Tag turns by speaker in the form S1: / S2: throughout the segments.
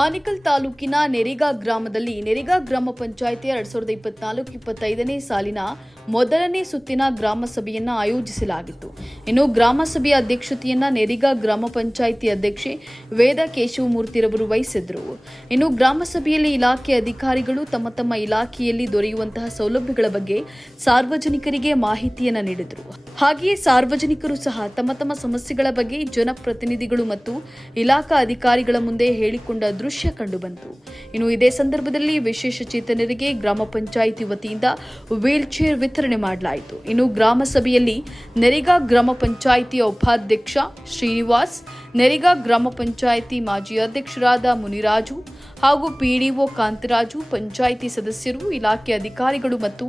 S1: ಆನೇಕಲ್ ತಾಲೂಕಿನ ನೆರಿಗಾ ಗ್ರಾಮದಲ್ಲಿ ನೆರಿಗಾ ಗ್ರಾಮ ಪಂಚಾಯಿತಿ ಎರಡ್ ಸಾವಿರದ ಇಪ್ಪತ್ನಾಲ್ಕು ಇಪ್ಪತ್ತೈದನೇ ಸಾಲಿನ ಮೊದಲನೇ ಸುತ್ತಿನ ಗ್ರಾಮ ಸಭೆಯನ್ನ ಆಯೋಜಿಸಲಾಗಿತ್ತು. ಇನ್ನು ಗ್ರಾಮ ಸಭೆಯ ಅಧ್ಯಕ್ಷತೆಯನ್ನ ನೆರಿಗಾ ಗ್ರಾಮ ಪಂಚಾಯಿತಿ ಅಧ್ಯಕ್ಷೆ ವೇದ ಕೇಶವಮೂರ್ತಿರವರು ವಹಿಸಿದ್ರು ಇನ್ನು ಗ್ರಾಮ ಸಭೆಯಲ್ಲಿ ಇಲಾಖೆ ಅಧಿಕಾರಿಗಳು ತಮ್ಮ ತಮ್ಮ ಇಲಾಖೆಯಲ್ಲಿ ದೊರೆಯುವಂತಹ ಸೌಲಭ್ಯಗಳ ಬಗ್ಗೆ ಸಾರ್ವಜನಿಕರಿಗೆ ಮಾಹಿತಿಯನ್ನ ನೀಡಿದರು. ಹಾಗೆಯೇ ಸಾರ್ವಜನಿಕರು ಸಹ ತಮ್ಮ ತಮ್ಮ ಸಮಸ್ಯೆಗಳ ಬಗ್ಗೆ ಜನಪ್ರತಿನಿಧಿಗಳು ಮತ್ತು ಇಲಾಖಾ ಅಧಿಕಾರಿಗಳ ಮುಂದೆ ಹೇಳಿಕೊಂಡ ದೃಶ್ಯ ಕಂಡುಬಂತು. ಇನ್ನು ಇದೇ ಸಂದರ್ಭದಲ್ಲಿ ವಿಶೇಷ ಚೇತನರಿಗೆ ಗ್ರಾಮ ಪಂಚಾಯಿತಿ ವತಿಯಿಂದ ವೀಲ್ ಚೇರ್ ವಿತರಣೆ ಮಾಡಲಾಯಿತು. ಇನ್ನು ಗ್ರಾಮ ಸಭೆಯಲ್ಲಿ ನೆರಿಗಾ ಗ್ರಾಮ ಪಂಚಾಯಿತಿಯ ಉಪಾಧ್ಯಕ್ಷ ಶ್ರೀನಿವಾಸ್, ನೆರಿಗಾ ಗ್ರಾಮ ಪಂಚಾಯಿತಿ ಮಾಜಿ ಅಧ್ಯಕ್ಷರಾದ ಮುನಿರಾಜು ಹಾಗೂ ಪಿಡಿಒ ಕಾಂತರಾಜು, ಪಂಚಾಯಿತಿ ಸದಸ್ಯರು, ಇಲಾಖೆ ಅಧಿಕಾರಿಗಳು ಮತ್ತು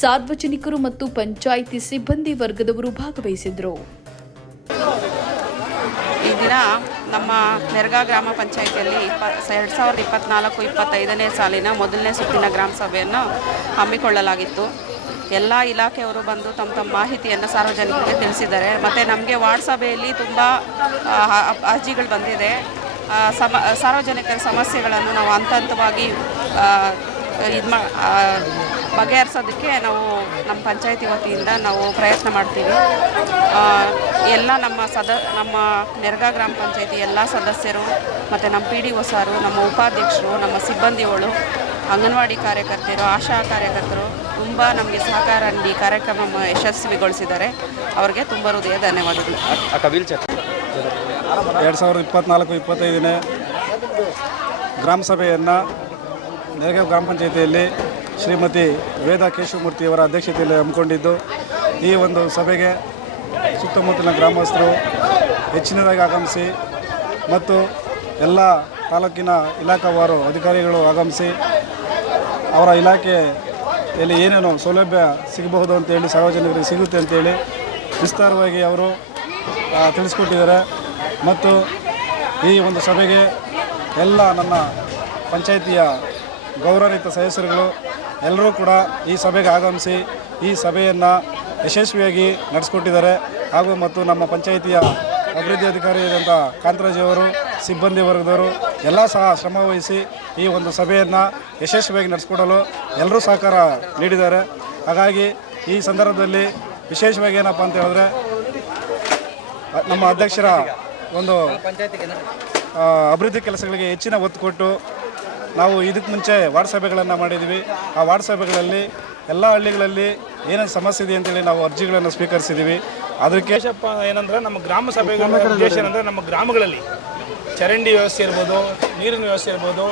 S1: ಸಾರ್ವಜನಿಕರು ಮತ್ತು ಪಂಚಾಯಿತಿ ಸಿಬ್ಬಂದಿ ವರ್ಗದವರು ಭಾಗವಹಿಸಿದರು
S2: ಈ ದಿನ ನಮ್ಮ ನೆರಗಾ ಗ್ರಾಮ ಪಂಚಾಯಿತಿಯಲ್ಲಿ ಇಪ್ಪ, ಎರಡು ಸಾವಿರದ ಇಪ್ಪತ್ತ್ನಾಲ್ಕು ಇಪ್ಪತ್ತೈದನೇ ಸಾಲಿನ ಮೊದಲನೇ ಸುತ್ತಿನ ಗ್ರಾಮ ಸಭೆಯನ್ನು ಹಮ್ಮಿಕೊಳ್ಳಲಾಗಿತ್ತು. ಎಲ್ಲ ಇಲಾಖೆಯವರು ಬಂದು ತಮ್ಮ ತಮ್ಮ ಮಾಹಿತಿಯನ್ನು ಸಾರ್ವಜನಿಕರಿಗೆ ತಿಳಿಸಿದ್ದಾರೆ. ಮತ್ತು ನಮಗೆ ವಾರ್ಡ್ ಸಭೆಯಲ್ಲಿ ತುಂಬ ಅರ್ಜಿಗಳು ಬಂದಿದೆ. ಸಮ ಸಾರ್ವಜನಿಕರ ಸಮಸ್ಯೆಗಳನ್ನು ನಾವು ಹಂತ ಹಂತವಾಗಿ ಇದು ಬಗೆಹರಿಸೋದಕ್ಕೆ ನಾವು ನಮ್ಮ ಪಂಚಾಯತಿ ವತಿಯಿಂದ ನಾವು ಪ್ರಯತ್ನ ಮಾಡ್ತೀವಿ. ಎಲ್ಲ ನಮ್ಮ ಸದ, ನಮ್ಮ ನೆರ್ಗಾ ಗ್ರಾಮ ಪಂಚಾಯತಿ ಎಲ್ಲ ಸದಸ್ಯರು ಮತ್ತು ನಮ್ಮ ಪಿ ಡಿ ಒ ಸಾರು, ನಮ್ಮ ಉಪಾಧ್ಯಕ್ಷರು, ನಮ್ಮ ಸಿಬ್ಬಂದಿಗಳು ಅಂಗನವಾಡಿ ಕಾರ್ಯಕರ್ತರು ಆಶಾ ಕಾರ್ಯಕರ್ತರು ತುಂಬ ನಮಗೆ ಸಹಕಾರ ನೀಡಿ ಕಾರ್ಯಕ್ರಮ ಯಶಸ್ವಿಗೊಳಿಸಿದ್ದಾರೆ. ಅವರಿಗೆ ತುಂಬ ಹೃದಯ ಧನ್ಯವಾದಗಳು.
S3: ಎರಡು ಸಾವಿರದ ಇಪ್ಪತ್ನಾಲ್ಕು, ಇಪ್ಪತ್ತೈದನೇ ಗ್ರಾಮ ಸಭೆಯನ್ನು ನೆರಗ ಗ್ರಾಮ ಪಂಚಾಯಿತಿಯಲ್ಲಿ ಶ್ರೀಮತಿ ವೇದ ಕೇಶವಮೂರ್ತಿಯವರ ಅಧ್ಯಕ್ಷತೆಯಲ್ಲಿ ಹಮ್ಮಿಕೊಂಡಿದ್ದು, ಈ ಒಂದು ಸಭೆಗೆ ಸುತ್ತಮುತ್ತಲಿನ ಗ್ರಾಮಸ್ಥರು ಹೆಚ್ಚಿನದಾಗಿ ಆಗಮಿಸಿ ಮತ್ತು ಎಲ್ಲ ತಾಲೂಕಿನ ಇಲಾಖಾವಾರು ಅಧಿಕಾರಿಗಳು ಆಗಮಿಸಿ ಅವರ ಇಲಾಖೆಯಲ್ಲಿ ಏನೇನು ಸೌಲಭ್ಯ ಸಿಗಬಹುದು ಅಂತೇಳಿ, ಸಾರ್ವಜನಿಕರಿಗೆ ಸಿಗುತ್ತೆ ಅಂತೇಳಿ ವಿಸ್ತಾರವಾಗಿ ಅವರು ತಿಳಿಸ್ಕೊಟ್ಟಿದ್ದಾರೆ. ಮತ್ತು ಈ ಒಂದು ಸಭೆಗೆ ಎಲ್ಲ ನನ್ನ ಪಂಚಾಯಿತಿಯ ಗೌರವಾನ್ವಿತ ಸದಸ್ಯರುಗಳು ಎಲ್ಲರೂ ಕೂಡ ಈ ಸಭೆಗೆ ಆಗಮಿಸಿ ಈ ಸಭೆಯನ್ನು ಯಶಸ್ವಿಯಾಗಿ ನಡೆಸ್ಕೊಟ್ಟಿದ್ದಾರೆ. ಹಾಗೂ ಮತ್ತು ನಮ್ಮ ಪಂಚಾಯಿತಿಯ ಅಭಿವೃದ್ಧಿ ಅಧಿಕಾರಿಯಾದಂಥ ಕಾಂತರಾಜಿಯವರು ಸಿಬ್ಬಂದಿ ವರ್ಗದವರು ಎಲ್ಲ ಸಹ ಶ್ರಮವಹಿಸಿ ಈ ಒಂದು ಸಭೆಯನ್ನು ಯಶಸ್ವಿಯಾಗಿ ನಡೆಸ್ಕೊಡಲು ಎಲ್ಲರೂ ಸಹಕಾರ ನೀಡಿದ್ದಾರೆ. ಹಾಗಾಗಿ ಈ ಸಂದರ್ಭದಲ್ಲಿ ವಿಶೇಷವಾಗಿ ಏನಪ್ಪ ಅಂತ ಹೇಳಿದ್ರೆ, ನಮ್ಮ ಅಧ್ಯಕ್ಷರ ಒಂದು ಅಭಿವೃದ್ಧಿ ಕೆಲಸಗಳಿಗೆ ಹೆಚ್ಚಿನ ಒತ್ತು ಕೊಟ್ಟು ನಾವು ಇದಕ್ಕೆ ಮುಂಚೆ ವಾರ್ಡ್ ಸಭೆಗಳನ್ನು ಮಾಡಿದ್ವಿ. ಆ ವಾರ್ಡ್ ಸಭೆಗಳಲ್ಲಿ ಎಲ್ಲ ಹಳ್ಳಿಗಳಲ್ಲಿ ಏನೇನು ಸಮಸ್ಯೆ ಇದೆ ಅಂತೇಳಿ ನಾವು ಅರ್ಜಿಗಳನ್ನು ಸ್ವೀಕರಿಸಿದ್ದೀವಿ ಅದಕ್ಕೆ
S4: ಏನಂದ್ರೆ ನಮ್ಮ ಗ್ರಾಮ ಸಭೆಗಳ ಉದ್ದೇಶ ಏನಂದ್ರೆ ನಮ್ಮ ಗ್ರಾಮಗಳಲ್ಲಿ ಚರಂಡಿ ವ್ಯವಸ್ಥೆ ಇರ್ಬೋದು, ನೀರಿನ ವ್ಯವಸ್ಥೆ ಇರ್ಬೋದು,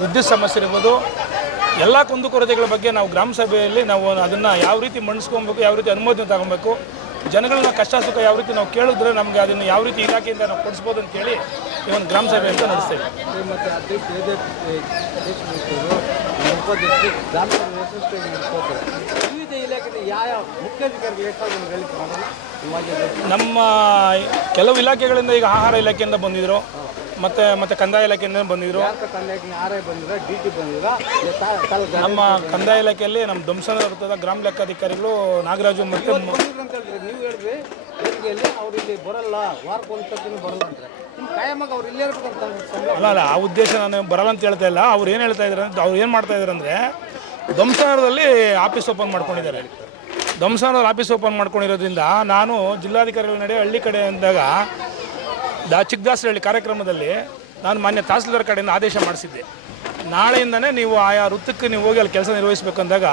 S4: ವಿದ್ಯುತ್ ಸಮಸ್ಯೆ ಇರ್ಬೋದು, ಎಲ್ಲ ಕುಂದುಕೊರತೆಗಳ ಬಗ್ಗೆ ನಾವು ಗ್ರಾಮ ಸಭೆಯಲ್ಲಿ ನಾವು ಅದನ್ನು ಯಾವ ರೀತಿ ಮಂಡಿಸ್ಕೊಬೇಕು, ಯಾವ ರೀತಿ ಅನುಮೋದನೆ ತಗೊಬೇಕು ಜನಗಳನ್ನ ಕಷ್ಟ ಸುಖ ಯಾವ ರೀತಿ ನಾವು ಕೇಳಿದ್ರೆ ನಮಗೆ ಅದನ್ನು ಯಾವ ರೀತಿ ಇಲಾಖೆಯಿಂದ ನಾವು ಕೊಡಿಸ್ಬೋದು ಅಂತೇಳಿ ಈ ಒಂದು ಗ್ರಾಮ ಸಭೆ ಅಂತ ನಡೆಸ್ತೇವೆ. ನಮ್ಮ ಕೆಲವು ಇಲಾಖೆಗಳಿಂದ ಈಗ ಆಹಾರ ಇಲಾಖೆಯಿಂದ ಬಂದಿದ್ರು. ಮತ್ತು ಮತ್ತೆ ಕಂದಾಯ ಇಲಾಖೆಯಿಂದ ಬಂದಿದ್ರು. ನಮ್ಮ ಕಂದಾಯ ಇಲಾಖೆಯಲ್ಲಿ ನಮ್ಮ ಧ್ವಂಸನ ವೃತ್ತದ ಗ್ರಾಮ ಲೆಕ್ಕಾಧಿಕಾರಿಗಳು ನಾಗರಾಜು ಮತ್ತು ಅಲ್ಲ ಅಲ್ಲ ಆ ಉದ್ದೇಶ ನಾನು ಬರಲ್ಲ ಅಂತ ಹೇಳ್ತಾ ಇಲ್ಲ. ಅವ್ರು ಏನು ಹೇಳ್ತಾ ಇದ್ದಾರೆ ಅವ್ರು ಏನು ಮಾಡ್ತಾ ಇದ್ದಾರೆ ಅಂದರೆ ಧ್ವಂಸನದಲ್ಲಿ ಆಫೀಸ್ ಓಪನ್ ಮಾಡ್ಕೊಂಡಿದ್ದಾರೆ. ಧ್ವಂಸನದಲ್ಲಿ ಆಫೀಸ್ ಓಪನ್ ಮಾಡ್ಕೊಂಡಿರೋದ್ರಿಂದ ನಾನು ಜಿಲ್ಲಾಧಿಕಾರಿಗಳ ನಡೆ ಹಳ್ಳಿ ಕಡೆ ಅಂದಾಗ ದಾ ಚಿಕ್ಕದಾಸರಹಳ್ಳಿ ಕಾರ್ಯಕ್ರಮದಲ್ಲಿ ನಾನು ಮಾನ್ಯ ತಹಸೀಲ್ದಾರ್ ಕಡೆಯಿಂದ ಆದೇಶ ಮಾಡಿಸಿದ್ದೆ. ನಾಳೆಯಿಂದನೇ ನೀವು ಆಯಾ ವೃತ್ತಕ್ಕೆ ನೀವು ಹೋಗಿ ಅಲ್ಲಿ ಕೆಲಸ ನಿರ್ವಹಿಸಬೇಕಂದಾಗ